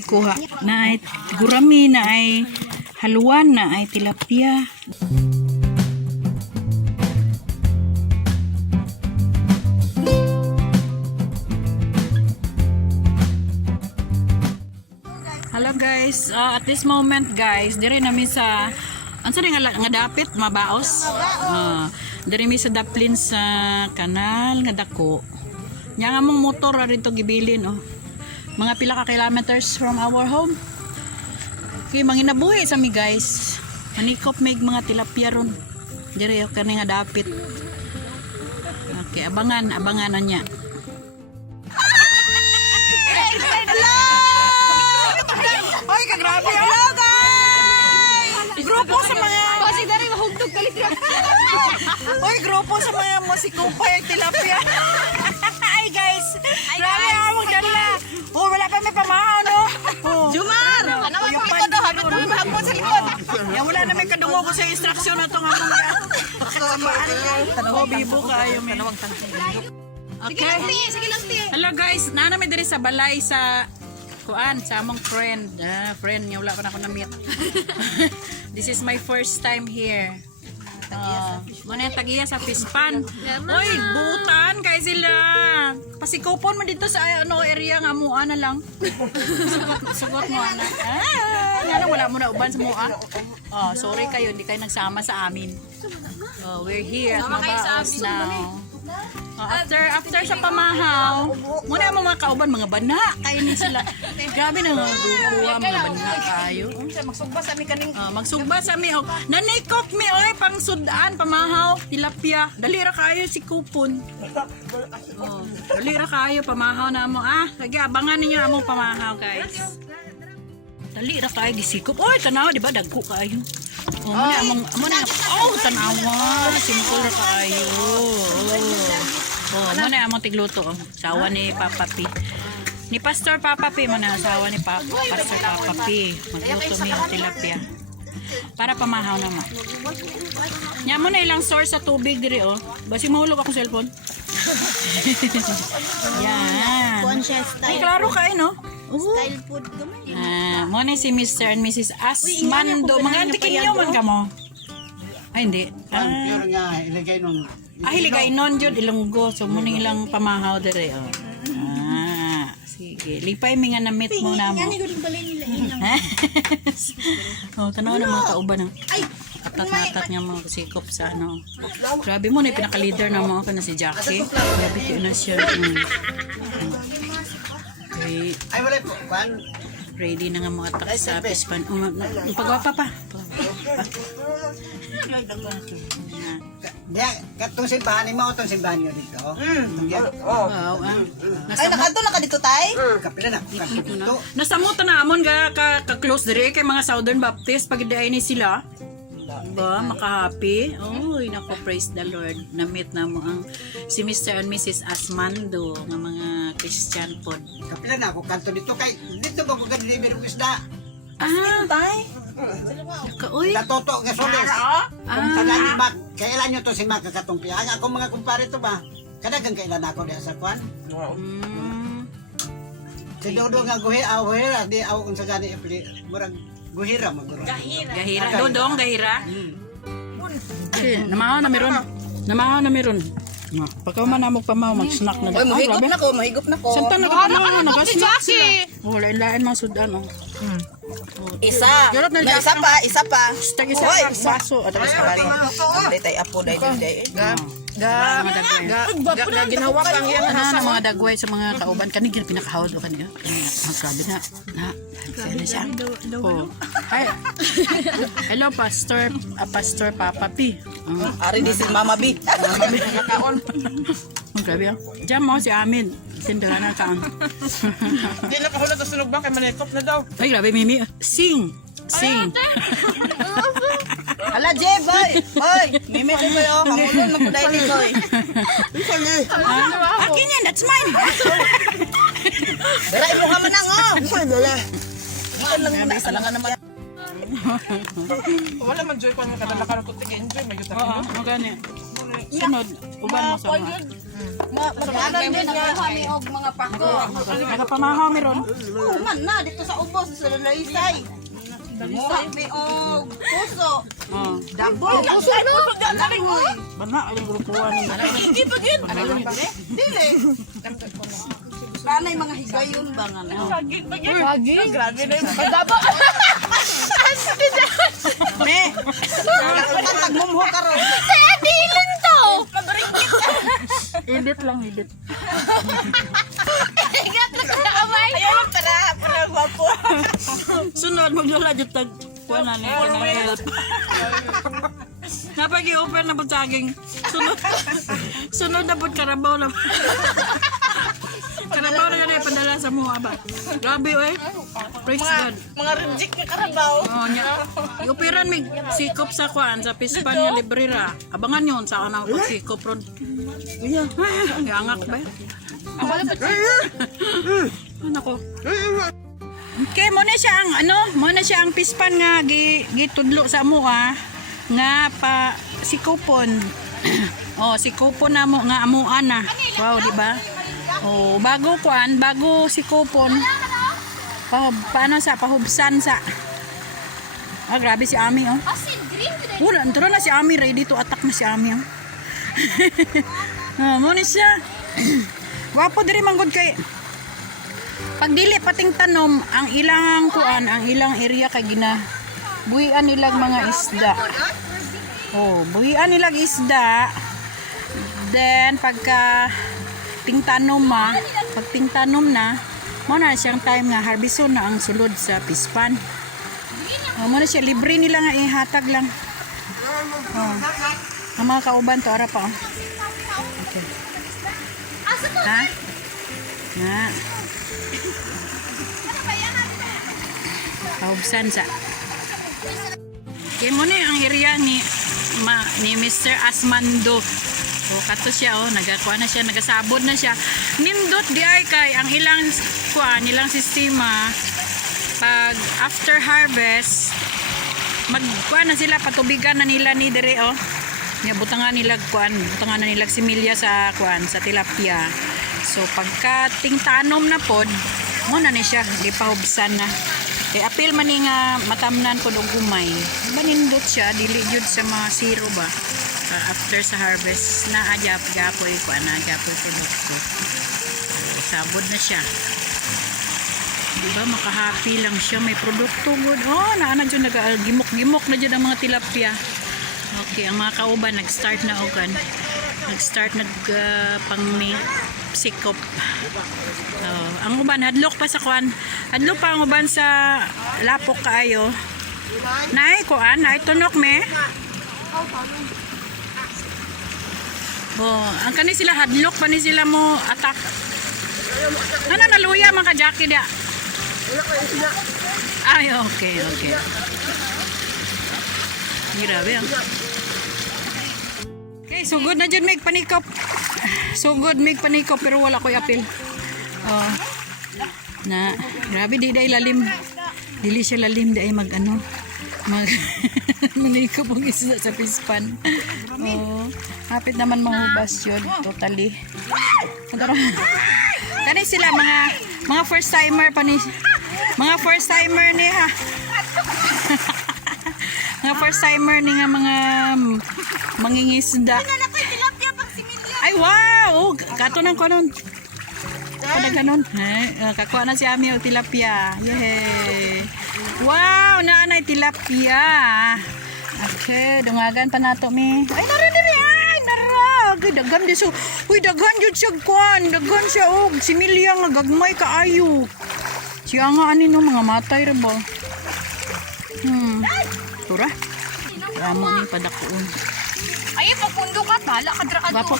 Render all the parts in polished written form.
mi kuha. Na ay gurami, na ay haluan, na ay tilapia. Hello guys, at this moment guys, dire nami sa ansa nga dapit mabaos. Dire mi sa daplin sa kanal nga dako. Nya nga mong motor ra dito gibilin oh. Mga pila ka kilometers from our home. Okay, manginabuhi sa mi guys. Manikop may mga tilapia ron. Dire oh, kani nga dapit. Okay, abangan na niya. Oy, kagrabe. Hello guys! Grupo sa mga Kasi dari mahugtog kalit. Oy, grupo sa mga musikupay at tilapia. Ay guys, grabe ang magdala. Oh, wala pa may pamahaw, no? Oh. Jumar! Ano man Yung ko ito? Hapon sa likod. Ya, wala na may kadungo ko sa instruction na itong among Tanaw, bibo kayo. Tanawang Okay. Sige lang, tiye. Hello guys, naanami diri sa balay sa kuan sa among friend. Friend niya wala pa na ako na-meet. This is my first time here. Muna yung tagiya sa Pispan. Oy, butan kay sila. Pasikopon mo dito sa ano area nga mua na lang. Sugot mo ana. Nga wala mo na uban sa mua. Sorry kayo, hindi kayo nagsama sa amin. We're here at Mabaos now. After sa pamahaw, muna mo mga kauban, mga bana, kayo ni sila. Grabe na mga dukuha, mga bana kayo. Magsugba sa mi kaning. Magsugba sa mi, nanikop mi, oy, pang sudaan, pamahaw, tilapia. Dalira kayo si kupon. Dalira kayo, pamahaw na mo. Sige, abangan ninyo among pamahaw, guys. Dalira kayo, gisikop. Oy, tanaw, di ba, dagko kayo. Tanawa, simple na kayo. Muna among tigluto, sawa ni Papa P. Ni Pastor Papa P, mana asawa ni Pastor Papa P. Magluto mi ang tilapia. Para pamahaw naman. Nya mo na ilang source sa tubig diri oh. Basi mahulog akong cellphone. Yan. Conscious Ay, klaro kain no? Style food gamay. Mo na si Mr. and Mrs. Asmando. Mga antikin niyo man ka mo. Ay, hindi. Pure nga, ilagay nung... Hiligay nun yun, Ilonggo. So, muna ilang pamahaw dire. Sige. Lipay mi nga na-meet mo na mo. Tanaw ng mga kauban. Atat-natat nga mga sikop sa ano. Grabe mo na yung pinaka-leader na mga ka na si Jackie. Grabe ko na siya. Okay. Ay, wala po. Ready na nga mga tak sa Pispan. Pagwapa pa. Katong simbahan mo, itong simbahan nyo dito. Wow. Ay, nakadto dito tay? Kapila na, kanto dito. Nasamutan na amon ka-close dire kay mga Southern Baptist pag di ni sila. Ba, maka-happy. Oy, nako, praise the Lord. Na-meet na mo ang si Mr. and Mrs. Asmando ng mga Christian pod. Kapila na ako, kanto dito kay, dito ba ko ganili mo isda? Tay? Uy. Katoto nga soles. Kung kagani ba, kailan nyo to si Maka katumpi? Ang ako mga kumpare to ba? Kadagang kailan ako di sa kwan? Si Dodo nga guhira, di ako kung sa gani, murag guhira maguro. Gahira. Dodong, gahira. Namahaw na meron. Pagka man namog pamaw, mag-snack na. Oy, mahigop na ko. Samtang nag-snack sila. Lain mga sudan. Isa pa. Tag-isa pa, baso. At Tay apo day. ginawa kang yan ng mga dagway sa mga kauban kanigil pinakahawad o kanila. Grabe na. Sila siya. Ay. Hello Pastor Papa P. Ari di si Mama B. Kakaon. Grabe ah. Diyan mo si Amin. Tindahan na kaan. Hindi na kahulad sa sunog ba kay manekop na daw. Ay grabe Mimi. Sing. Ala Jeboy. Hoy, mimi ko yo. Mangulon mo kuday ni koy. Akin yan, that's mine. Dala mo ka man ang oh. Dala. Lang na isa lang naman. Wala man joy ko ang kadala ka to tig enjoy may yuta. Oo, magani. Sunod, uban mo sa mga. Mag-anan din nga kami og mga pako. Nagapamahaw meron. Oo man na dito sa ubos sa Lalaysay. Muha mi og puso. Oh. Dabol. Puso no. Bana ang grupuan ni. Dili. Kanay mga higayon ba nga na? Grabe na yung Ne. Tagmumho ka ron. Edit lang, edit. Ayaw para gwapo. Sunod, maglala dyan tag kuha na niya help. Napag i-offer na po saging. Sunod na po karabaw na. Karabaw na yan ay padala sa mga ba. Grabe eh. Praise God. Mga reject nga karabaw. Oh, nya. I-operan mig sikop sa kuan sa Pispan nga librera. Abangan yon sa kanang pagsikop ron. Iya. Gangak ba? Ano ko? Okay, mo na siya ang mo na siya ang Pispan nga gitudlo sa amoa nga pa sikopon. Oh, sikopon na mo nga amuan na. Wow, di ba? Oh, bago kuan, bago sikopon. Paano sa pahubsan sa. Ah, grabe si Ami oh. Wala, antara na si Ami, ready to attack na si Ami oh. Mo ni siya. Wapo diri manggod kay pag dili pating tanom ang ilang kuan, ang ilang area kay buhian nilang mga isda. Oh, buhian nilang isda. Then pagka tingtanom pag tingtanom na, mo na siyang time nga harveston na ang sulod sa Pispan. Mo na siya libre nila nga ihatag lang. Oh. Ang mga kauban to ara pa oh. Okay. Ha? Nga. Kaubsan sa. Kaya mo na ang area ni Mr. Asmando. O kato siya oh, nagakuha na siya, nagasabod na siya. Nindot di ay kay ang ilang kuan, ilang sistema pag after harvest magkuha na sila, patubigan na nila ni dire oh. Nga butangan nila kuan, butangan na nila similya sa kuan, sa tilapia. So pagka tingtanom na pod, mo na ni siya, di pahubsan na. Kay apil man ni nga matamnan pod og gumay. Manindot siya, dili jud sa mga zero ba. After sa harvest na gapoy ko ana gapoy produkto. Sabod na siya. Di ba makahappy lang siya, may produkto good. Oh, naana jud nagagimok-gimok na jud ang mga tilapia. Okay, ang mga kauban nag-start na ogan. Nag-start pang sikop. Ang uban hadlok pa sa kuan. Hadlok pa ang uban sa lapok kaayo. Nay kuan, nay tunok me. Oh, ang kani sila hadlok pa ni sila mo attack. Ano naluya mga Jackie dia? Ay, okay. Grabe ang. Okay, so good na dyan make panikop. So good make panikop pero wala ko'y apil. Oh. Na, grabe di day lalim. Dili siya lalim di ay mag manikop ang isa sa Pispan. Oh, hapit naman mahubas yun totally. Kani sila mga first timer pa ni mga first timer ni ha. Mga first timer ni nga mga mangingisda. Ay wow, kato nang kanon. Kada ganon. Kakuha na si Ami og tilapia. Yay. Wow, naanay tilapia. Okay, dungagan pa nato mi. Ay nara diri ay nara. Daghan di so. Uy daghan jud siya kwan. Daghan siya og similya nga gagmay kaayo. Siya nga ani no mga matay ra ba. Tura. Amo ni padakuon. Ay, papundo ka, tala ka dra ka. Wapo.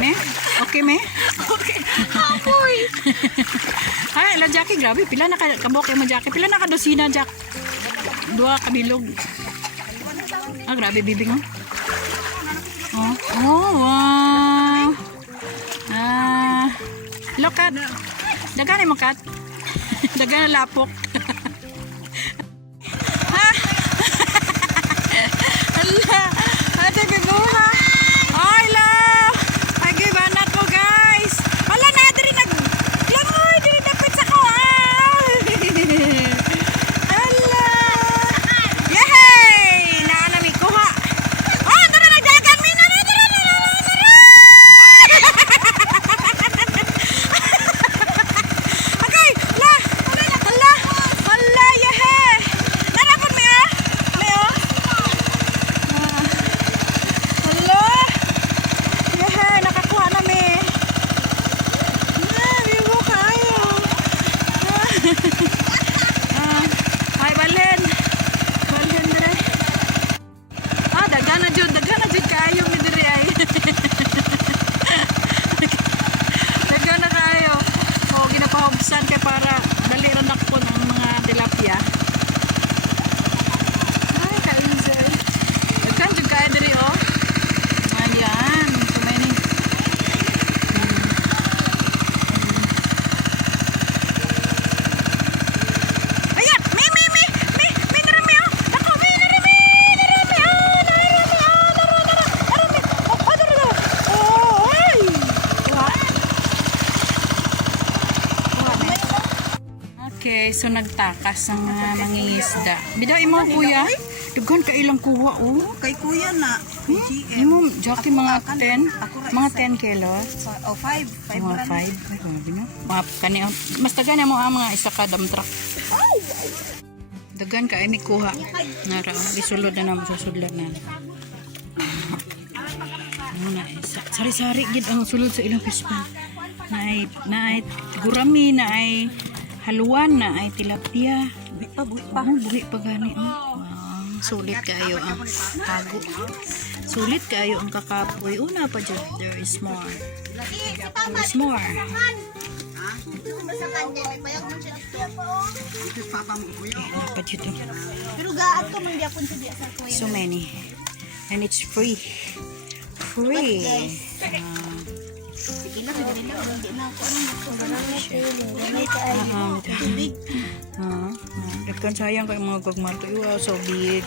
Me? Okay me? Okay. Apoy. Ay, la Jackie, grabe pila na kabok mo Jackie. Pila na ka dosina Jack. Dua kabilog. Ah, grabe bibing oh. Oh, wow. Look at. Dagan mo kat. Dagan lapok. so nagtakas ng mga mangingisda. Bidaw imo kuya. Dugan ka ilang kuha oh. Kay kuya na. Imo Jackie mga 10, mga 10 kilos. O 5. 5 Mga 5. Ay, grabe na. Mga kani, mas dagan mo ang mga isa ka dump truck. Dagan ka ay may kuha. Nara, isulod na naman, susudlan na. Ano na, sari-sari gid ang sulod sa ilang pispan. Na ay gurami, na ay haluan, na ay tilapia. Buhi pa gani. Sulit kayo ang tago. Sulit kayo ang kakapoy. Una pa dyan, there is more. There is more. Ano pa dito? Pero gaat ko man gyapon sa diya sa kuya. So many. And it's free. Free. Sige na, hindi na ako. May tayo. Tubig. Dagkan sayang kay mga gagmar ko. Wow, so big.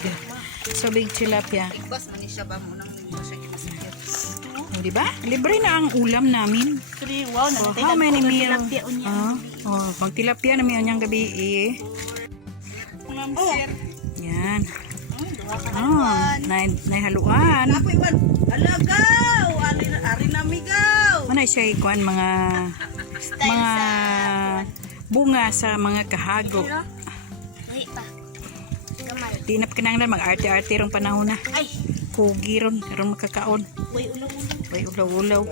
So big tilapia. Bas man siya ba mo nang siya ginasakit. Oh, di ba? Libre na ang ulam namin. Wow, Oh, how many meal? Pang tilapia na meal niyang gabi eh. Yan. Nay haluan. Ako iwan. Alagaw, ari na migaw. Ano siya ikuan mga bunga sa mga kahago. Tinap ka nang mag-arte-arte rong panahon na. Ay, Kugi ron, ron makakaon. way ulo. Way ulaw-ulaw.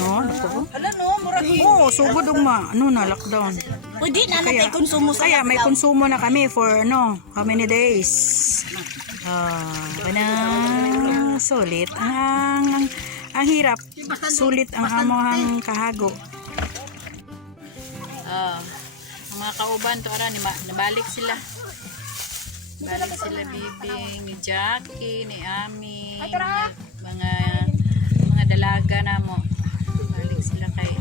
Oh, nako. Ala no, murag Oo, sugod ugma. Ano na, lockdown. pwede na natay konsumo sa Kaya may konsumo na kami for how many days? Sulit. Ang hirap. Sulit ang among kahago. Ang mga kauban to ara nabalik sila. Balik sila Bibing, ni Jackie, ni Ami, mga dalaga na mo. Balik sila kay